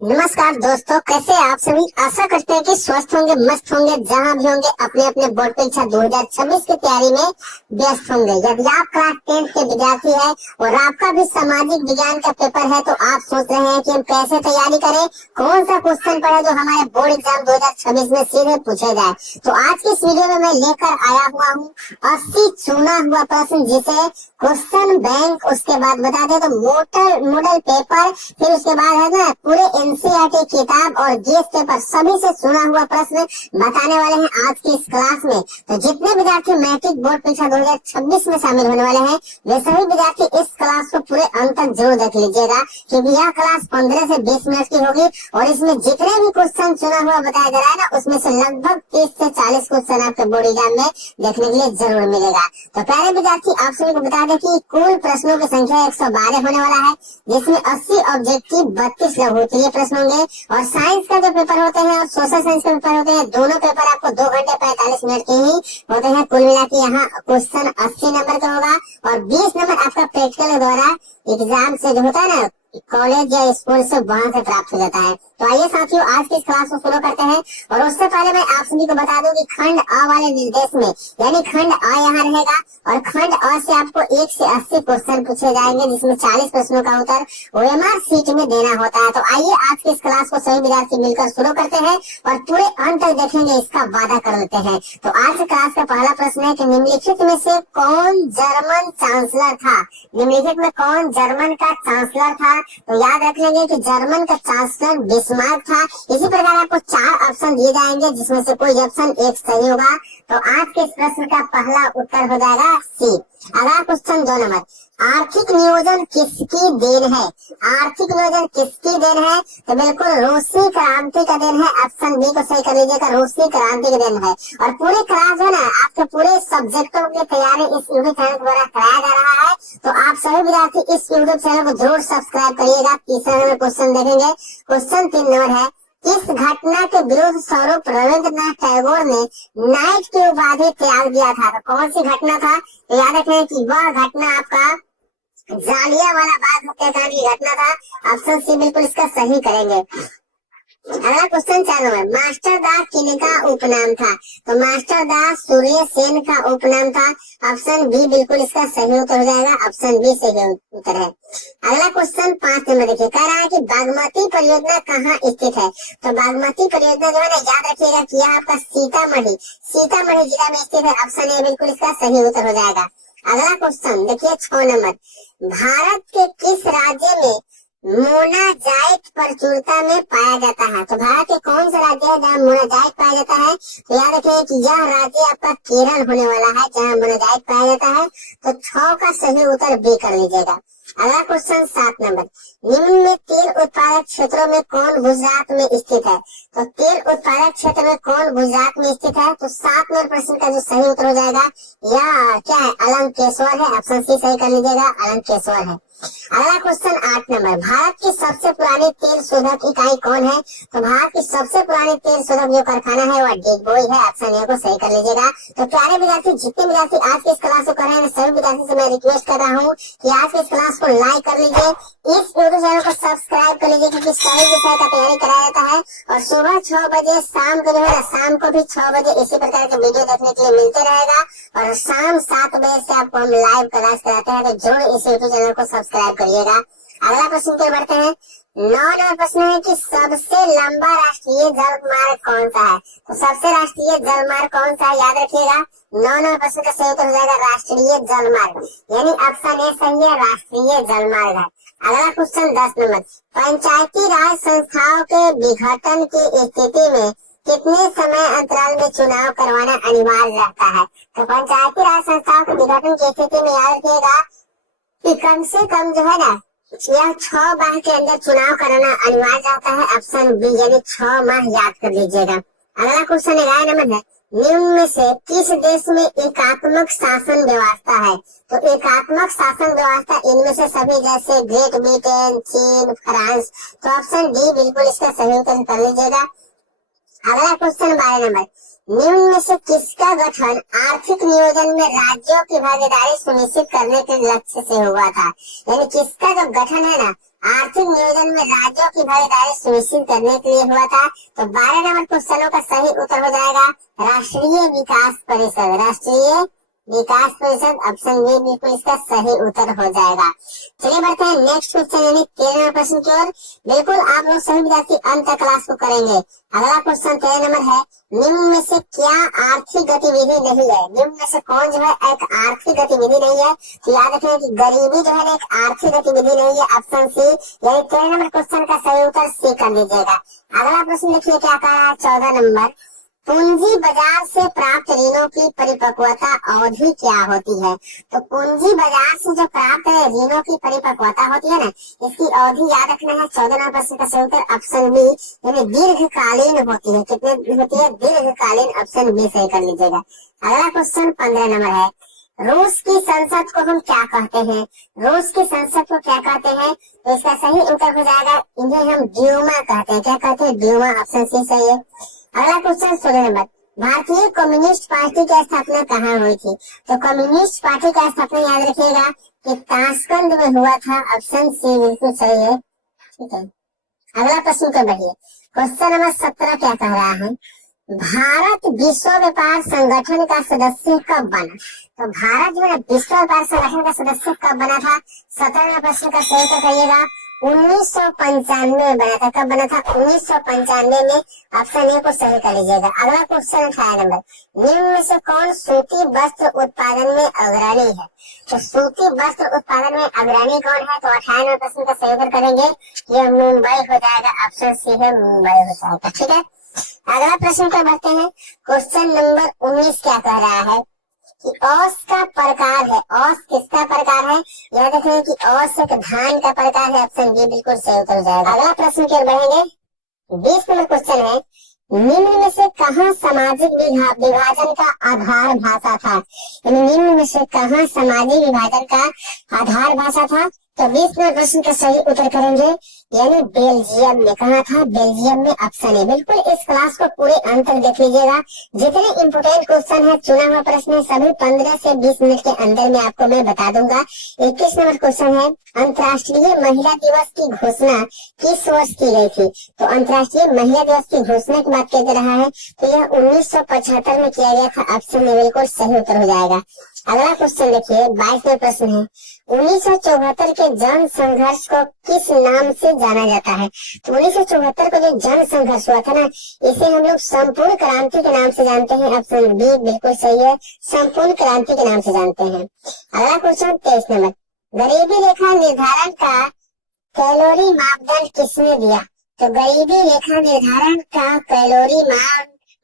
नमस्कार दोस्तों, कैसे आप सभी। आशा करते हैं कि स्वस्थ होंगे, मस्त होंगे, जहां भी होंगे अपने अपने बोर्ड परीक्षा 2026 की तैयारी में व्यस्त होंगे। यदि आप क्लास 10 के विद्यार्थी हैं और आपका भी सामाजिक विज्ञान का पेपर है तो आप सोच रहे हैं कि हम कैसे तैयारी करें, कौन सा क्वेश्चन पढ़े जो हमारे बोर्ड एग्जाम 2026 में सीधे पूछे जाए। तो आज की इस वीडियो में मैं लेकर आया हुआ हूँ 80 चुना हुआ प्रश्न, जिसे क्वेश्चन बैंक उसके बाद बता दे तो मॉडल पेपर, फिर उसके बाद है ना पूरे एनसीईआरटी किताब और जीएस पेपर सभी से चुना हुआ प्रश्न बताने वाले हैं आज की इस क्लास में। तो जितने विद्यार्थी मैट्रिक बोर्ड परीक्षा 2026 में शामिल होने वाले हैं वे सभी विद्यार्थी इस क्लास को पूरे अंत तक जरूर देख लीजिएगा, क्योंकि यह क्लास 15 से 20 मिनट की होगी और इसमें जितने भी क्वेश्चन चुना हुआ बताया जा रहा है ना, उसमें से लगभग 30 से 40 क्वेश्चन आपके बोर्ड एग्जाम में देखने के लिए जरूर मिलेगा। तो प्यारे विद्यार्थी, आप सभी को बता दें कि कुल प्रश्नों की संख्या 112 होने वाला है, जिसमें 80 ऑब्जेक्टिव, 32 लघु उत्तरीय प्रश्न होंगे और साइंस का जो पेपर होते हैं और सोशल साइंस का पेपर होते हैं, दोनों पेपर आपको 2 घंटे 45 मिनट के ही होते हैं। कुल मिला के यहाँ क्वेश्चन 80 नंबर का होगा और 20 नंबर आपका प्रैक्टिकल द्वारा एग्जाम से जो होता है ना कॉलेज या स्कूल से, वहां से प्राप्त हो जाता है। तो आइए साथियों, आज की इस क्लास को शुरू करते हैं। और उससे पहले मैं आप सभी को बता दूं कि खंड अ वाले निर्देश में, यानी खंड अ यहाँ रहेगा और खंड अ से आपको 1 से 80 क्वेश्चन पूछे जाएंगे, जिसमें 40 प्रश्नों का उत्तर ओएमआर सीट में देना होता है। तो आइए आज की इस क्लास को सभी विद्यार्थी मिलकर शुरू करते हैं और पूरे अंत तक देखेंगे, इसका वादा कर लेते हैं। तो आज की क्लास का पहला प्रश्न है कि निम्नलिखित में से कौन जर्मन चांसलर था। निम्नलिखित में कौन जर्मन का चांसलर था? तो याद रख लेंगे कि जर्मन का चांसलर बिस्मार्क था। इसी प्रकार आपको 4 ऑप्शन दिए जाएंगे, जिसमें से कोई ऑप्शन एक सही होगा। तो आज के इस प्रश्न का पहला उत्तर हो जाएगा सी। अगला क्वेश्चन 2 नंबर, आर्थिक नियोजन किसकी देन है? आर्थिक नियोजन किसकी देन है? तो बिल्कुल रूसी क्रांति का देन है। ऑप्शन बी को सही कर लीजिएगा, रूसी क्रांति का देन है। और पूरी क्लास है ना आपके पूरे सब्जेक्टों की तैयारी इस यूट्यूब चैनल द्वारा कराया जा रहा है। तो आप सभी विद्यार्थी इस यूट्यूब चैनल को जरूर सब्सक्राइब करिएगा। तीसरा नंबर क्वेश्चन देखेंगे। क्वेश्चन 3 नंबर है, इस घटना के विरुद्ध स्वरूप रविंद्रनाथ टैगोर ने नाइट की उपाधि त्याग दिया था। तो कौन सी घटना था? तो याद रखें कि वह घटना आपका जालियांवाला बाग हत्याकांड की घटना था। ऑप्शन सी बिल्कुल इसका सही करेंगे। अगला क्वेश्चन 4 नंबर, मास्टर दास किनका उपनाम था? तो मास्टर दास सूर्य सेन का उपनाम था। ऑप्शन बी बिल्कुल इसका सही उत्तर हो जाएगा। ऑप्शन बी सही उत्तर है। अगला क्वेश्चन 5 नंबर देखिए, कह रहा है कि बागमती परियोजना कहाँ स्थित है? तो बागमती परियोजना जो है ना, याद रखिएगा कि यह आपका सीतामढ़ी जिला में स्थित है। ऑप्शन ए बिल्कुल इसका सही उत्तर हो जाएगा। अगला क्वेश्चन देखिए 6 नंबर, भारत के किस राज्य में मोनाजाइट प्रचुरता में पाया जाता है? तो भारत के कौन सा राज्य है जहाँ मोनाजाइट पाया जाता है? तो याद रखिए कि यह राज्य आपका केरल होने वाला है, जहाँ मोनाजाइट पाया जाता है। तो 6 का सही उत्तर बी कर लीजिएगा। अगला क्वेश्चन 7 नंबर, निम्न में तेल उत्पादक क्षेत्रों में कौन गुजरात में स्थित है? तो तेल उत्पादक क्षेत्र में कौन गुजरात में स्थित है? तो 7 नंबर प्रश्न का जो सही उत्तर हो जाएगा या क्या है, अलंकेश्वर है। ऑप्शन सी सही कर लीजिएगा, अलंकेश्वर है। अगला क्वेश्चन 8 नंबर, भारत की सबसे पुरानी तेल शोधक इकाई कौन है? तो भारत की सबसे पुरानी तेल शोधक जो कारखाना है वह डिगबोई है। ऑप्शन ए को सही कर लीजिएगा। तो प्यारे विद्यार्थी, जितने विद्यार्थी आज की इस क्लास को कर रहे हैं, सभी विद्यार्थी से मैं रिक्वेस्ट कर रहा हूँ कि आज की इस क्लास को लाइक कर लीजिए, इस यूट्यूब चैनल को सब्सक्राइब कर लीजिए, क्योंकि सभी विषय का तैयारी कराया जाता है। और सुबह 6 बजे, शाम को जो है ना, शाम को भी 6 बजे इसी प्रकार के वीडियो देखने के लिए मिलते रहेगा। और शाम 7 बजे से आपको हम लाइव क्लास कराते हैं, तो जरूर इस यूट्यूब चैनल को सब्सक्राइब करिएगा। अगला प्रश्न की बढ़ते हैं। 9 नंबर प्रश्न है कि सबसे लंबा राष्ट्रीय जलमार्ग कौन सा है? तो सबसे राष्ट्रीय जलमार्ग कौन सा है? याद रखिएगा 9 नंबर प्रश्न का सही उत्तर हो जाएगा राष्ट्रीय जलमार्ग, यानी ऑप्शन ए सही है, राष्ट्रीय जलमार्ग है। अगला क्वेश्चन 10 नंबर, पंचायती राज संस्थाओं के विघटन की स्थिति में कितने समय अंतराल में चुनाव करवाना अनिवार्य रहता है? तो पंचायती राज संस्थाओं के विघटन की स्थिति में याद रखिएगा कि कम से कम जो है ना यह 6 माह के अंदर चुनाव कराना अनिवार्य रहता है। ऑप्शन बी यानी 6 माह याद कर लीजिएगा। अगला क्वेश्चन 11 नंबर है, निम्न में से किस देश में एकात्मक शासन व्यवस्था है? तो एकात्मक शासन व्यवस्था इनमें से सभी, जैसे ग्रेट ब्रिटेन, चीन, फ्रांस। तो ऑप्शन डी बिल्कुल इसका सही उत्तर कर लीजिएगा। अगला क्वेश्चन 12 नंबर, निम्न में से किसका गठन आर्थिक नियोजन में राज्यों की भागीदारी सुनिश्चित करने के लक्ष्य से हुआ था? यानी किसका जो गठन है ना आर्थिक नियोजन में राज्यों की भागीदारी सुनिश्चित करने के लिए हुआ था? तो 12 नंबर क्वेश्चनों का सही उत्तर हो जाएगा राष्ट्रीय विकास परिषद। राष्ट्रीय विकास परिषद ऑप्शन बी बिल्कुल इसका सही उत्तर हो जाएगा। चलिए बढ़ते हैं नेक्स्ट क्वेश्चन यानी 13 प्रश्न की ओर। बिल्कुल आप लोग सभी विद्यार्थी अंत तक क्लास को करेंगे। अगला क्वेश्चन 13 नंबर है, निम्न में से क्या आर्थिक गतिविधि नहीं है? निम्न में से कौन जो है एक आर्थिक गतिविधि नहीं है? तो याद रखें कि गरीबी जो है एक आर्थिक गतिविधि नहीं है, ऑप्शन सी। यानी 13 नंबर क्वेश्चन का सही उत्तर सी कर लीजिएगा। अगला प्रश्न देखिए क्या कह रहा है 14 नंबर, पूंजी बाजार से प्राप्त ऋणों की परिपक्वता अवधि क्या होती है? तो पूंजी बाजार से जो प्राप्त ऋणों की परिपक्वता होती है ना इसकी अवधि याद रखना है 14 नंबर प्रश्न का सही उत्तर ऑप्शन बी यानी दीर्घकालीन होती है। कितने होती है? दीर्घकालीन, ऑप्शन बी सही कर लीजिएगा। अगला क्वेश्चन 15 नंबर है, रूस की संसद को हम क्या कहते हैं? रूस की संसद को क्या कहते हैं? तो इसका सही उत्तर हो जाएगा इन्हें हम ड्यूमा कहते हैं। क्या कहते हैं? ड्यूमा, ऑप्शन सी सही है। अगला क्वेश्चन 16 नंबर, भारतीय कम्युनिस्ट पार्टी की स्थापना कहाँ हुई थी? तो कम्युनिस्ट पार्टी का स्थापना याद रखिएगा कि ताशकंद में हुआ था, ऑप्शन सी बिल्कुल सही है। ठीक है, अगला प्रश्न को बढ़िए। क्वेश्चन नंबर 17 क्या कह रहा है, भारत विश्व व्यापार संगठन का सदस्य कब बना? तो भारत जो है विश्व व्यापार संगठन का सदस्य कब बना था? 17 प्रश्न का सही उत्तर करिएगा 1995 में बना था। कब बना था? 1995 में, ऑप्शन ए को सही कर लीजिएगा। अगला क्वेश्चन 18 नंबर, निम्न में से कौन सूती वस्त्र उत्पादन में अग्रणी है? तो सूती वस्त्र उत्पादन में अग्रणी कौन है? तो 18 नंबर प्रश्न का सही उत्तर करेंगे यह मुंबई हो जाएगा, ऑप्शन सी है मुंबई हो जाएगा। ठीक है, अगला प्रश्न को बढ़ते हैं। क्वेश्चन नंबर 19 क्या कह रहा है कि औस का प्रकार है। औस किसका प्रकार है? याद रखें कि औस एक धान का प्रकार है, ऑप्शन बी बिल्कुल सही उत्तर हो जाएगा। अगला प्रश्न की ओर बढ़ेंगे। 20 नंबर क्वेश्चन है, निम्न में से कहाँ सामाजिक विभाजन का आधार भाषा था? निम्न में से कहाँ सामाजिक विभाजन का आधार भाषा था? तो 20 नंबर प्रश्न का सही उत्तर करेंगे यानी बेल्जियम में। कहा था? बेल्जियम में, ऑप्शन है। बिल्कुल इस क्लास को पूरे अंत तक देख लीजिएगा। जितने इंपोर्टेंट क्वेश्चन है चुना हुआ प्रश्न सभी 15 से 20 मिनट के अंदर में आपको मैं बता दूंगा। 21 नंबर क्वेश्चन है, अंतर्राष्ट्रीय महिला दिवस की घोषणा किस वर्ष की गई थी? तो अंतर्राष्ट्रीय महिला दिवस की घोषणा की बात कर रहा है तो यह 1975 में किया गया था, ऑप्शन में बिल्कुल सही उत्तर हो जाएगा। अगला क्वेश्चन देखिए 22 नंबर प्रश्न है, 1974 के जन संघर्ष को किस नाम से जाना जाता है? तो 1974 को जो जन संघर्ष हुआ था ना इसे हम लोग संपूर्ण क्रांति के नाम से जानते हैं, ऑप्शन बी बिल्कुल सही है, संपूर्ण क्रांति के नाम से जानते हैं। अगला क्वेश्चन 23 नंबर, गरीबी रेखा निर्धारण का कैलोरी मापदंड किसने दिया? तो गरीबी रेखा निर्धारण का कैलोरी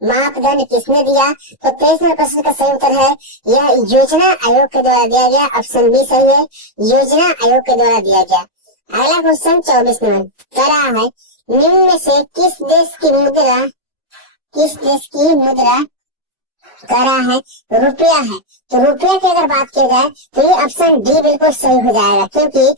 मापदंड किसने दिया? तो 23 नंबर प्रश्न का सही उत्तर है यह योजना आयोग के द्वारा दिया गया, ऑप्शन बी सही है, योजना आयोग के द्वारा दिया गया। अगला क्वेश्चन 24 नंबर कह रहा है, निम्न में से किस देश की मुद्रा कह रहा है रुपया है? तो रुपया की अगर बात की जाए तो ये ऑप्शन डी बिल्कुल सही हो जाएगा, क्योंकि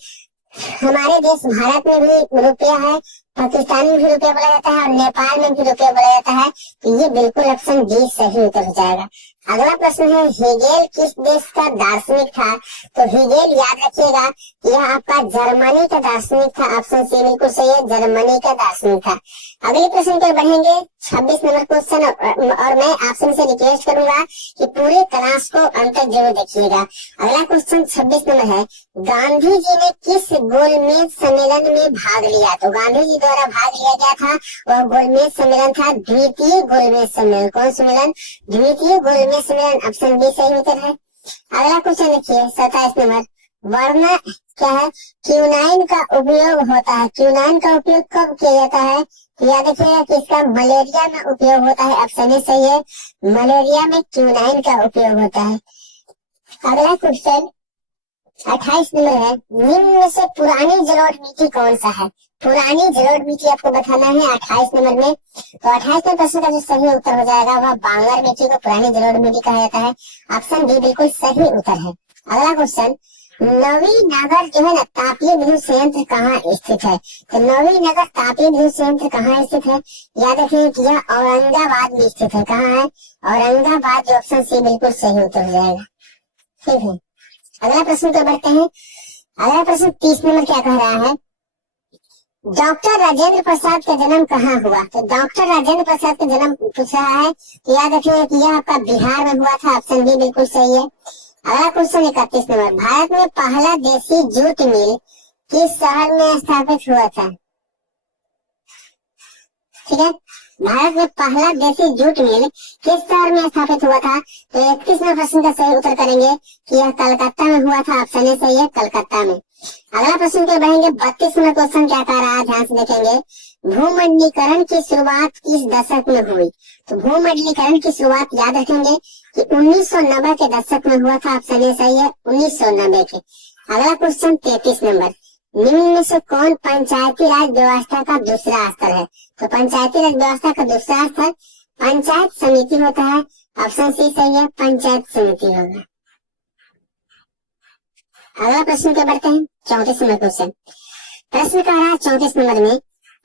हमारे देश भारत में भी रुपया है, पाकिस्तान में भी रुपया बोला जाता है और नेपाल में भी रुपया बोला जाता है, तो ये बिल्कुल ऑप्शन डी सही उत्तर हो जाएगा। अगला प्रश्न है, हेगेल किस देश का दार्शनिक था? तो हेगेल याद रखिएगा यह आपका जर्मनी का दार्शनिक था, ऑप्शन सी बिल्कुल सही है, जर्मनी का दार्शनिक था। अगले प्रश्न पर बढ़ेंगे 26 नंबर क्वेश्चन और मैं आपसे से रिक्वेस्ट करूंगा कि पूरे क्लास को अंत तक जरूर देखिएगा। अगला क्वेश्चन 26 नंबर है, गांधी जी ने किस गोलमेज सम्मेलन में भाग लिया? तो गांधी जी द्वारा भाग लिया गया था वह गोलमेज सम्मेलन था द्वितीय गोलमेज सम्मेलन। कौन सम्मेलन? द्वितीय गोलमेज सम्मेलन, ऑप्शन बी सही उत्तर है। अगला क्वेश्चन देखिए 27 नंबर, वरना क्या है क्यूनाइन का उपयोग होता है? क्यूनाइन का उपयोग कब किया जाता है? याद रखिएगा कि इसका मलेरिया में उपयोग होता है, ऑप्शन ए सही है, मलेरिया में क्यूनाइन का उपयोग होता है। अगला क्वेश्चन 28 नंबर है, निम्न में से पुरानी जलोढ़ मिट्टी कौन सा है? पुरानी जलोढ़ मिट्टी आपको बताना है 28 नंबर में। तो 28 नंबर प्रश्न का जो सही उत्तर हो जाएगा वह बांगर मिट्टी को पुरानी जलोढ़ मिट्टी कहा जाता है, ऑप्शन बी बिल्कुल सही उत्तर है। अगला क्वेश्चन नवीनगर जो है ना तापीय विद्युत संयंत्र कहाँ स्थित है? तो नवीनगर तापीय विद्युत संयंत्र कहाँ स्थित है? याद रखिए कि यह औरंगाबाद में स्थित है। कहाँ है? औरंगाबाद। जो ऑप्शन सी बिल्कुल सही उत्तर हो जाएगा। ठीक है, अगला प्रश्न को बढ़ते हैं। अगला प्रश्न 30 नंबर क्या कह रहा है? डॉक्टर राजेंद्र प्रसाद का जन्म कहाँ हुआ? तो डॉक्टर राजेंद्र प्रसाद का जन्म पूछ रहा है, तो याद रखिए कि यह आपका बिहार में हुआ था। ऑप्शन बी बिल्कुल सही है। अगला क्वेश्चन 31 नंबर, भारत में पहला देसी जूट मिल किस शहर में स्थापित हुआ था? ठीक है, भारत में पहला देसी जूट मिल किस शहर में स्थापित हुआ था? तो 31वें प्रश्न का सही उत्तर करेंगे कि यह कलकत्ता में हुआ था। ऑप्शन ए सही है, कलकत्ता में। अगला प्रश्न के बढ़ेंगे। 32वां क्वेश्चन क्या कह रहा है, ध्यान से देखेंगे। भूमंडलीकरण की शुरुआत किस दशक में हुई? तो भूमंडलीकरण की शुरुआत याद रखेंगे कि 1990 के दशक में हुआ था। ऑप्शन ए सही है, 1990 के। अगला क्वेश्चन 33 नंबर, निम्न में से कौन पंचायती राज व्यवस्था का दूसरा स्तर है? तो पंचायती राज व्यवस्था का दूसरा स्तर पंचायत समिति होता है। ऑप्शन सी सही है, पंचायत समिति होगा। अगला प्रश्न के बढ़ते हैं। 34 नंबर क्वेश्चन, प्रश्न कह रहा है 34 नंबर में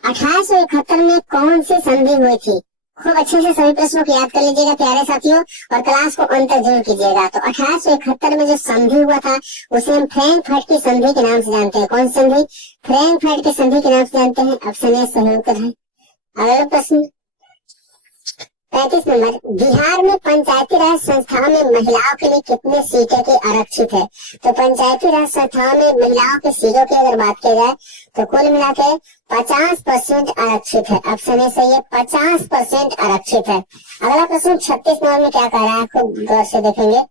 1871 में कौन सी संधि हुई थी? खूब अच्छे से सभी प्रश्नों को याद कर लीजिएगा प्यारे साथियों, और क्लास को अंत तक जरूर कीजिएगा। तो 1871 में जो संधि हुआ था उसे हम फ्रैंकफर्ट की संधि के नाम से जानते हैं। कौन संधि? फ्रैंकफर्ट की संधि के नाम से जानते हैं। ऑप्शन ए सही उत्तर है। अगला प्रश्न 35 नंबर, बिहार में पंचायती राज संस्थाओं में महिलाओं के लिए कितने सीटें के आरक्षित है? तो पंचायती राज संस्थाओं में महिलाओं की सीटों की अगर बात की जाए तो कुल मिला के 50% आरक्षित है। ऑप्शन ए सही है, 50% आरक्षित है। अगला प्रश्न 36 नंबर में क्या कह रहा है, खूब गौर से देखेंगे।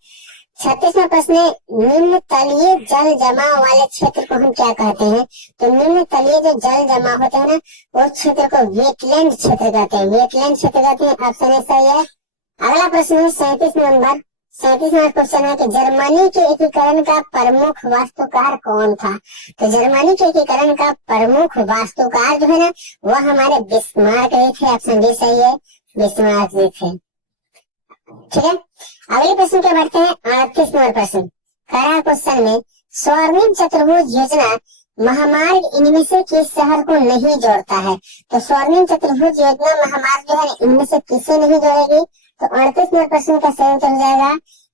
36वां प्रश्न, निम्न तलीय जल जमाव वाले क्षेत्र को हम क्या कहते हैं? तो निम्न तलीय जो जल जमाव होते हैं ना, उस क्षेत्र को वेटलैंड क्षेत्र कहते हैं। वेटलैंड क्षेत्र कहते हैं। ऑप्शन ए सही है। अगला प्रश्न है 37 नंबर। 37वां क्वेश्चन है कि जर्मनी के एकीकरण का प्रमुख वास्तुकार कौन था? तो जर्मनी के एकीकरण का प्रमुख वास्तुकार जो है ना, वह हमारे बिस्मार्क जी थे। ऑप्शन बी सही है, बिस्मार्क जी थे। ठीक है, अगले प्रश्न के बढ़ते हैं। 38 नंबर प्रश्न कह रहा क्वेश्चन में स्वर्णिम चतुर्भुज योजना महामार्ग इनमें से किस शहर को नहीं जोड़ता है? तो स्वर्णिम चतुर्भुज योजना महामार्ग जो है इनमें से किसे नहीं जोड़ेगी? तो 38 नंबर प्रश्न का सही उत्तर हो जाएगा,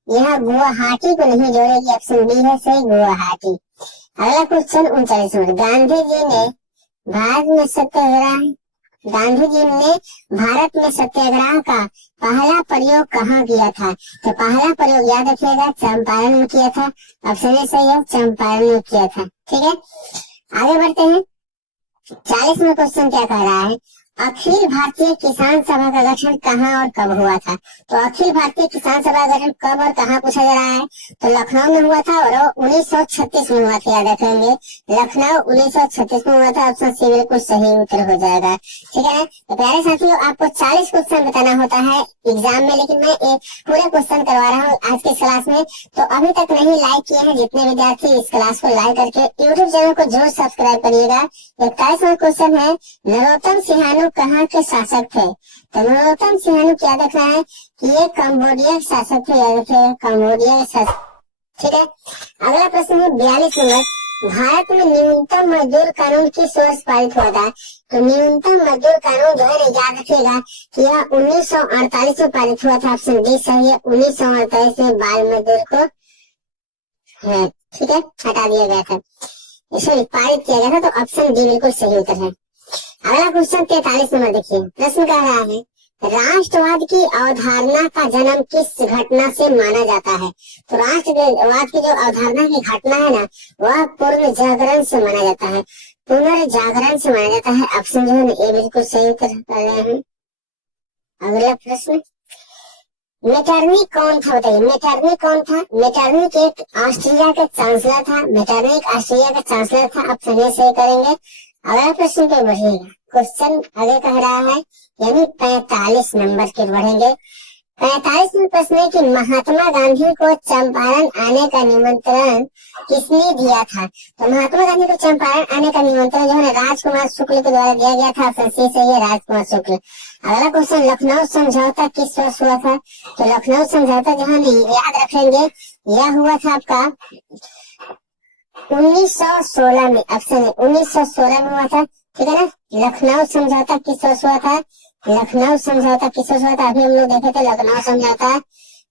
यह गुवाहाटी को नहीं जोड़ेगी। ऑप्शन बी है सही, गुवाहाटी। अगला क्वेश्चन 39 नंबर, गांधी जी ने भारत में सत्याग्रह का पहला प्रयोग कहाँ किया था? तो पहला प्रयोग याद रखिएगा चंपारण में किया था। ऑप्शन ए सही है, चंपारण में किया था। ठीक है, आगे बढ़ते हैं। 40वां क्वेश्चन क्या कह रहा है, अखिल भारतीय किसान सभा का गठन कहाँ और कब हुआ था? तो अखिल भारतीय किसान सभा का गठन कब और कहाँ पूछा जा रहा है? तो लखनऊ में हुआ था और 1936 में हुआ था। याद रखेंगे, लखनऊ 1936 में हुआ था। ऑप्शन सी बिल्कुल सही उत्तर हो जाएगा। ठीक है, तो प्यारे साथियों, आपको 40 क्वेश्चन बताना होता है एग्जाम में, लेकिन मैं एक पूरे क्वेश्चन करवा रहा हूँ आज की क्लास में। तो अभी तक नहीं लाइक किए हैं जितने विद्यार्थी, इस क्लास को लाइक करके यूट्यूब चैनल को जरूर सब्सक्राइब करिएगा। 41वां क्वेश्चन है, नरोत्तम सिंहानू कहाँ के शासक थे? तो नरोत्तम सिंहानू क्या देख रहा है कि ये कंबोडिया शासक थे। याद रखिए, कंबोडिया शासक। ठीक है, अगला प्रश्न है 42 नंबर, भारत में न्यूनतम मजदूर कानून किस वर्ष पारित हुआ था? तो न्यूनतम मजदूर कानून जो है ना, याद रखिएगा कि यह 1948 में पारित हुआ था। ऑप्शन डी सही है, 1948 में बाल मजदूर को ठीक है हटा दिया गया था, सॉरी पारित किया गया था। तो ऑप्शन डी बिल्कुल सही उत्तर है। अगला क्वेश्चन 43 नंबर देखिए, प्रश्न कह रहा है राष्ट्रवाद की अवधारणा का जन्म किस घटना से माना जाता है? तो राष्ट्रवाद की जो अवधारणा की घटना है ना, वह पूर्ण जागरण से माना जाता है। पुनर्जागरण से माना जाता है। ऑप्शन जो है ए बिल्कुल सही उत्तर कर रहे हैं। अगला प्रश्न, मेटरनिक कौन था बताइए? मेटरनिक कौन था? मेटरनिक एक ऑस्ट्रिया के चांसलर था। मेटरनिक ऑस्ट्रिया का चांसलर था। ऑप्शन ए सही करेंगे। अगला प्रश्न पे बढ़िएगा, क्वेश्चन आगे कह रहा है यानी 45 नंबर के बढ़ेंगे। 45 नंबर प्रश्न है कि महात्मा गांधी को चंपारण आने का निमंत्रण किसने दिया था? तो महात्मा गांधी को चंपारण आने का निमंत्रण जो है राजकुमार शुक्ल के द्वारा दिया गया था। ऑप्शन सी सही है, राजकुमार शुक्ल। अगला क्वेश्चन, लखनऊ समझौता किस वर्ष हुआ था? तो लखनऊ समझौता जो है याद रखेंगे, यह हुआ था आपका 1916 में, ऑप्शन है 1916 में हुआ था, ठीक है ना। लखनऊ समझौता किस वर्ष हुआ था? लखनऊ समझौता किस वर्ष हुआ था? अभी हम लोग देखे थे लखनऊ समझौता।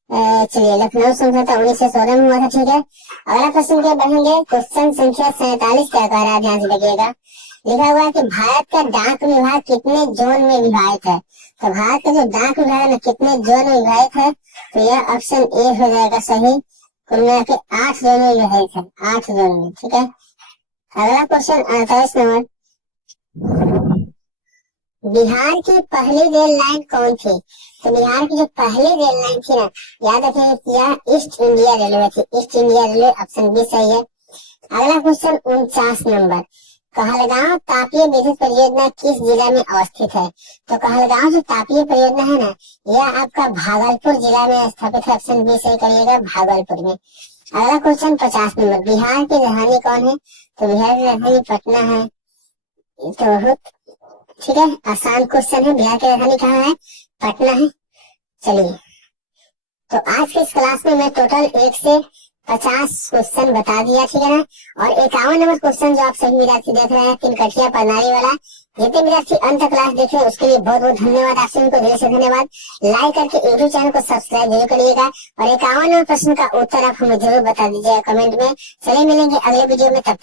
चलिए लखनऊ समझौता 1916 में हुआ था, ठीक है। अगला क्वेश्चन क्या बढ़ेंगे, क्वेश्चन संख्या 47 क्या कह रहा है, ध्यान से देखिएगा। लिखा हुआ है कि भारत का डाक विभाग कितने जोन में विभाजित है? तो भारत का जो डाक विभाग है ना, कितने जोन में विभाजित है? तो यह ऑप्शन ए हो जाएगा सही। कुल मिला के 8 जोन में विभाजित है, 8 जोन में, ठीक है। अगला क्वेश्चन 48 नंबर, बिहार की पहली रेल लाइन कौन थी? तो बिहार की जो पहली रेल लाइन थी ना, याद रखिए क्या, ईस्ट इंडिया रेलवे थी, east India railway, option B सही है। अगला क्वेश्चन 49 नंबर, कहलगांव तापीय विद्युत परियोजना किस जिला में अवस्थित है? तो कहलगांव जो तापीय परियोजना है ना, यह आपका भागलपुर जिला में स्थापित है, ऑप्शन बी सही करिएगा, भागलपुर में। अगला क्वेश्चन 50 नंबर, बिहार की राजधानी कौन है? तो बिहार की राजधानी पटना है। तो बहुत ठीक है, आसान क्वेश्चन है, बिहार की राजधानी कहाँ है? पटना है। चलिए, तो आज की इस क्लास में मैं टोटल 1 से 50 क्वेश्चन बता दिया, ठीक है ना। और 51 नंबर क्वेश्चन जो आप सभी विद्यार्थी देख रहे हैं, तिनकठिया प्रणाली वाला, जितने विद्यार्थी अंत क्लास देख रहे हैं उसके लिए बहुत बहुत धन्यवाद, आप सभी को दिल से धन्यवाद। लाइक करके यूट्यूब चैनल को सब्सक्राइब जरूर करिएगा, और 51 नंबर प्रश्न का उत्तर आप हमें जरूर बता दीजिएगा कमेंट में। चलिए मिलेंगे अगले वीडियो में, तब तक